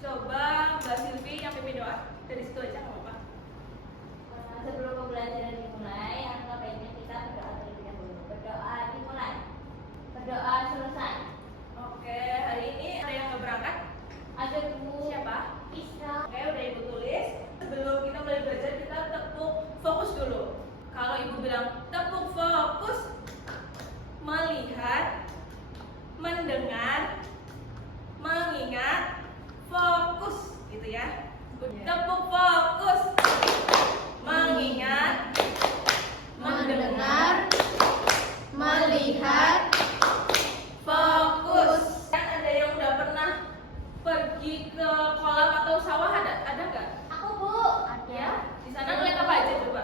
Coba Mbak Silvi yang pimpin doa. Dari situ aja nggak apa-apa. Sebelum pembelajaran dimulai, angka baiknya kita berdoa terlebih dahulu. Berdoa dimulai. Berdoa selesai. Oke, hari ini ada yang nggak berangkat? Ada Bu. Siapa? Isra. Oke, udah Ibu tulis. Sebelum kita mulai belajar, kita tepuk fokus dulu. Kalau Ibu bilang tepuk fokus, melihat, mendengar, mengingat, fokus, gitu ya. Tepuk fokus, mengingat, mendengar, melihat, fokus. Kan ada yang udah pernah pergi ke kolam atau sawah, ada nggak? Aku Bu. Ya, di sana ngeliat apa aja coba?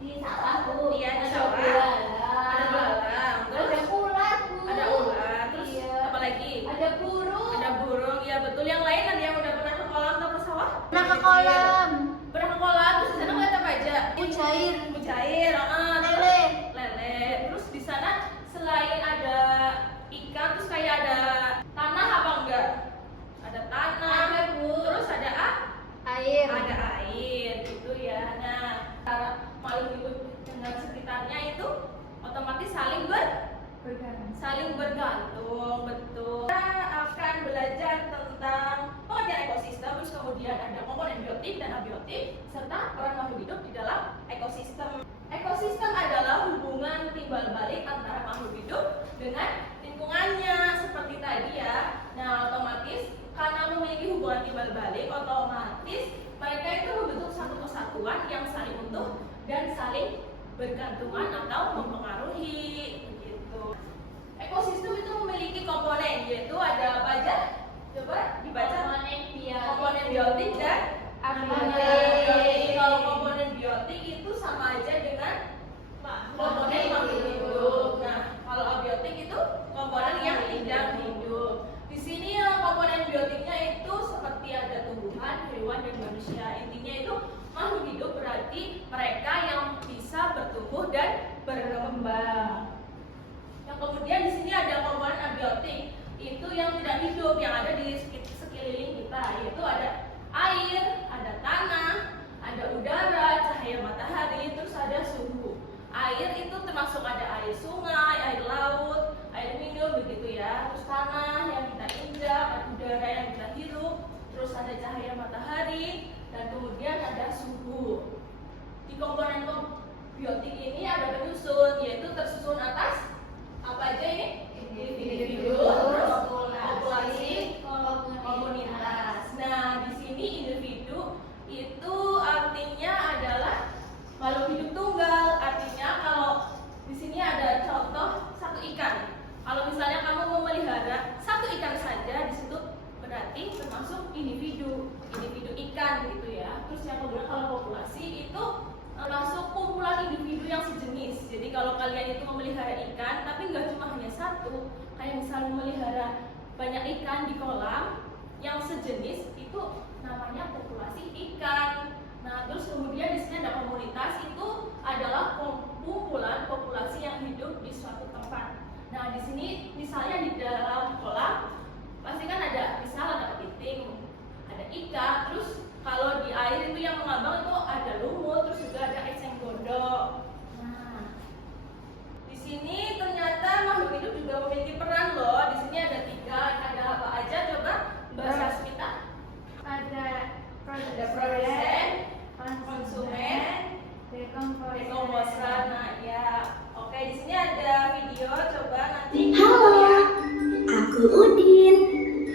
Di sawah Bu. Iya, di Ada sawah. belalang. Ada belalang, terus Ada ular Bu. ada ular, terus Iya. apa lagi? Ada burung. Ada burung, ya betul. Yang lain ada yang udah pernah ke kolam atau ke sawah? Pernah ke kolam. Pernah ke kolam, terus di sana ngeliat apa aja? Mujair. Mujair, Lele. lele. Terus di sana selain ada ikan, terus kayak ada tanah apa enggak? Ada tanah. Ada, Bu. Terus ada Air. ada air gitu ya. Nah, cara makhluk hidup dengan sekitarnya itu otomatis saling bergantung, betul. Kita akan belajar tentang pengertian ekosistem, terus kemudian ada komponen biotik dan abiotik, serta peran makhluk hidup di dalam ekosistem. Ekosistem adalah hubungan timbal balik antara makhluk hidup dengan lingkungannya, seperti tadi ya. Nah, otomatis karena memiliki hubungan timbal balik, otomatis mereka itu membentuk satu kesatuan yang saling utuh dan saling bergantungan atau mempengaruhi. Ekosistem itu memiliki komponen, yaitu ada apa aja? Coba dibaca. Komponen biotik dan abiotik. Kalau komponen biotik itu sama aja dengan komponen makhluk hidup. Nah, kalau abiotik itu komponen yang tidak hidup. Di sini komponen biotiknya itu seperti ada tumbuhan, hewan, dan manusia. Intinya itu makhluk hidup berarti mereka yang bisa bertumbuh dan berkembang. Yang kemudian di sini ada komponen abiotik, itu yang tidak hidup yang ada di sekeliling kita, yaitu ada air, ada tanah, ada udara, cahaya matahari, terus ada suhu. Air itu termasuk ada air sungai, air laut, air minum begitu ya. Terus tanah yang kita injak, ada udara yang kita hirup, terus ada cahaya matahari, dan kemudian ada suhu. Di komponen biotik ini ada penyusun, yaitu tersusun atas apa aja ini? Individu, terus populasi, komunitas. Nah, di sini individu itu artinya adalah makhluk hidup tunggal. Artinya kalau di sini ada contoh satu ikan. Kalau misalnya kamu memelihara satu ikan saja, di situ berarti termasuk individu ikan gitu ya. Terus yang kedua kalau populasi itu termasuk kumpulan individu yang sejenis. Jadi kalau kalian itu memelihara ikan, tapi nggak cuma hanya satu, kayak misalnya memelihara banyak ikan di kolam yang sejenis, itu namanya populasi ikan. Nah, terus kemudian di sini ada komunitas, itu adalah kumpulan populasi yang hidup di suatu tempat. Nah, di sini misalnya di dalam kolam pasti kan ada kepiting, ada ikan, terus kalau di air itu yang mengambang itu ada lumut, terus juga ada eceng gondok. Nah, di sini ternyata makhluk hidup juga memiliki peran loh. Di sini ada 3, ada apa aja coba Mbak Sasmita? Ada produsen, konsumen, dekomposan. Nah, ya. Oke, di sini ada video, coba nanti. Halo, aku Udin.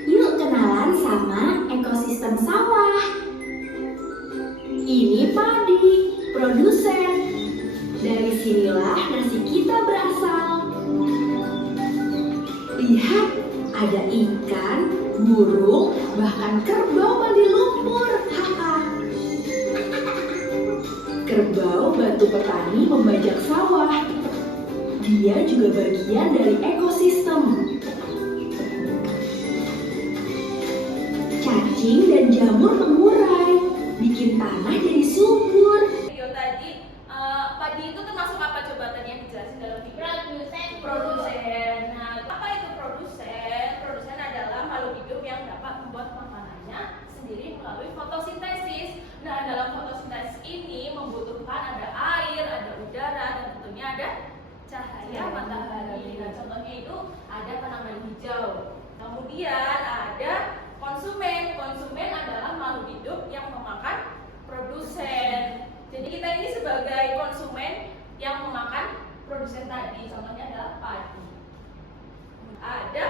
Yuk kenalan sama ekosistem sawah. Ini Padi, produsen. Dari sinilah nasi kita berasal. Lihat, ada ikan, burung, bahkan kerbau mandi lumpur. Haha. Kerbau bantu petani membajak sawah. Dia juga bagian dari ekosistem. Cacing dan jamur mengurai, bikin tanah jadi subur. Video tadi, padi itu termasuk apa coba tadi yang dijelasin dalam video? Produsen. Nah, apa itu produsen? Produsen adalah makhluk hidup yang dapat membuat makanan kehidupannya sendiri melalui fotosintesis. Nah, dalam fotosintesis ini membutuhkan ada air, ada udara, dan tentunya ada cahaya matahari. Nah, contohnya itu ada tanaman hijau. Kemudian ada konsumen. Konsumen adalah makhluk hidup yang memakan produsen. Jadi kita ini sebagai konsumen yang memakan produsen tadi. Contohnya adalah padi. Ada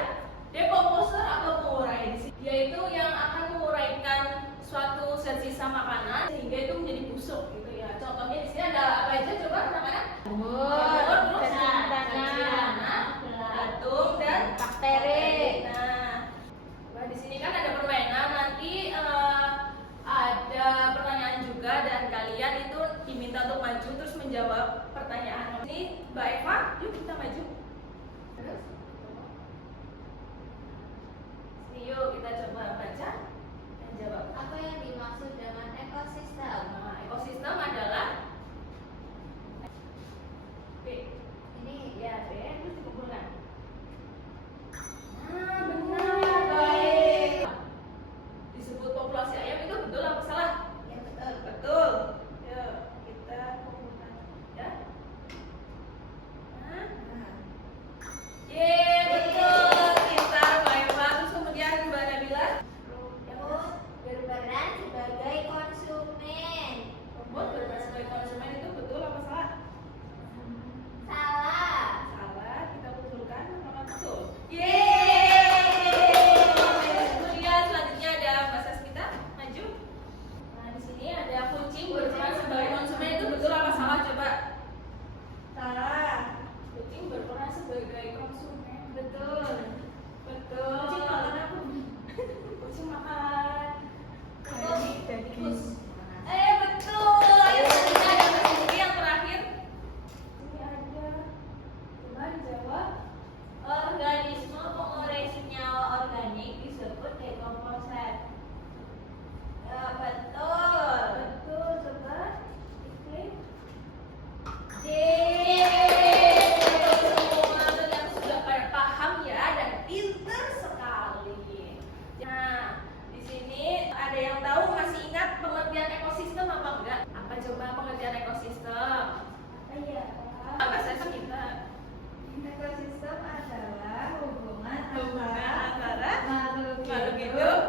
dekomposer atau pengurai di sini, yaitu yang akan menguraikan suatu zat sisa makanan sehingga itu menjadi busuk gitu ya. Contohnya di sini ada apa aja coba anak-anak? Jamur, tanah, belatung, dan bakteri. Nah, di sini kan ada permainan, nanti ada pertanyaan juga dan kalian itu diminta untuk maju terus menjawab pertanyaan. Ini Mbak Eva, yuk kita maju. Terus, yuk kita coba baca dan jawab. Apa yang dimaksud dengan ekosistem? Nah, ekosistem adalah B. Ini Ya, B terus dikumpulkan. Nah, benar, baik. Disebut populasi ayam itu betul apa salah? ya betul. Betul. Yuk, kita kumpulkan ya. Nah, yeay, betul. Pintar, Mbak Eva. Terus kemudian Mbak Nabila. Rumput berperan sebagai konsumen. Rumput berperan sebagai konsumen itu betul apa salah? Salah. Salah, kita kumpulkan sama betul. Yeay. Kemudian selanjutnya ada Mbak Sasmita, maju. Nah, di sini ada kucing berperan sebagai konsumen itu betul apa salah coba? Salah. Kucing berperan sebagai konsumen. Betul. Betul. Kucing makan apa? Kucing makan tikus. Betul. Ayo selanjutnya ada Mbak Siti yang terakhir. Ini ada. Coba dijawab. Organisme pengurai senyawa organik disebut dekomposer. Ya, betul. Betul, coba diklik. Semua yang sudah pada paham ya dan pintar sekali. Nah, di sini ada yang tahu masih ingat pengertian ekosistem apa enggak? Apa coba pengertian ekosistem? Iya. Apa saya kita? Ekosistem adalah hubungan Antara makhluk makhluk hidup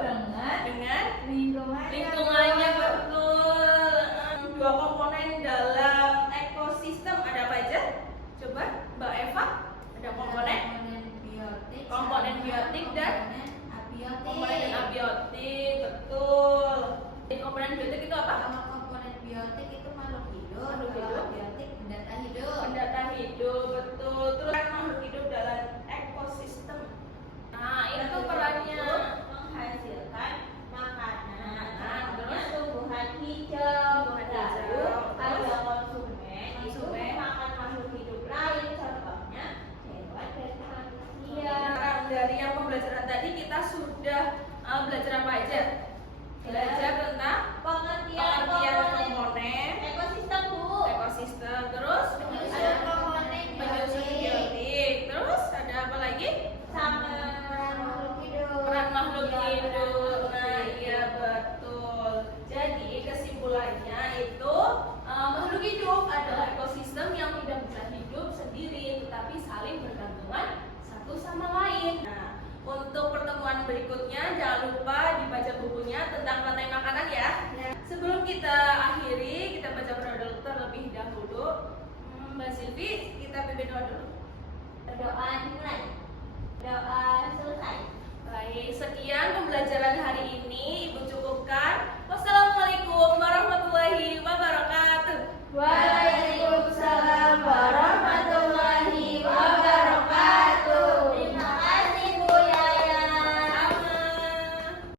dengan lingkungannya betul. Dua komponen dalam ekosistem ada apa aja? Coba Mbak Eva, ada komponen biotik dan komponen abiotik, betul. Jadi komponen biotik itu apa? Komponen biotik itu makhluk hidup, Makhluk hidup. biotik pendata hidup. Pendata hidup, betul. Terus kan makhluk hidup dalam ekosistem. Nah, itu perannya. Menghasilkan makanan. Nah, terus tumbuhan hijau. Tumbuhan Lalu hijau. ada Terus? konsumen. Itu Konsumen. memakan makhluk hidup lain. Contohnya hewan dan manusia. Nah, dari yang pembelajaran tadi kita sudah belajar apa aja? Belajar tentang Pengertian komponen ekosistem, Bu. ekosistem, terus Penyusun ada komponen penyusun biotik. biotik, terus ada apa lagi? Sama makhluk hidup. Peran makhluk Iya, hidup. peran Nah, makhluk iya hidup. betul. Jadi kesimpulannya itu makhluk hidup adalah ekosistem yang tidak bisa hidup sendiri, tetapi saling bergantungan satu sama lain. Nah, untuk pertemuan berikutnya jangan lupa dibaca bukunya tentang rantai makanan ya. Sebelum kita akhiri, kita baca berdoa terlebih dahulu. Mbak Silvi, kita pimpin doa dulu. Doa dimulai. Doa selesai. Baik, sekian pembelajaran hari ini.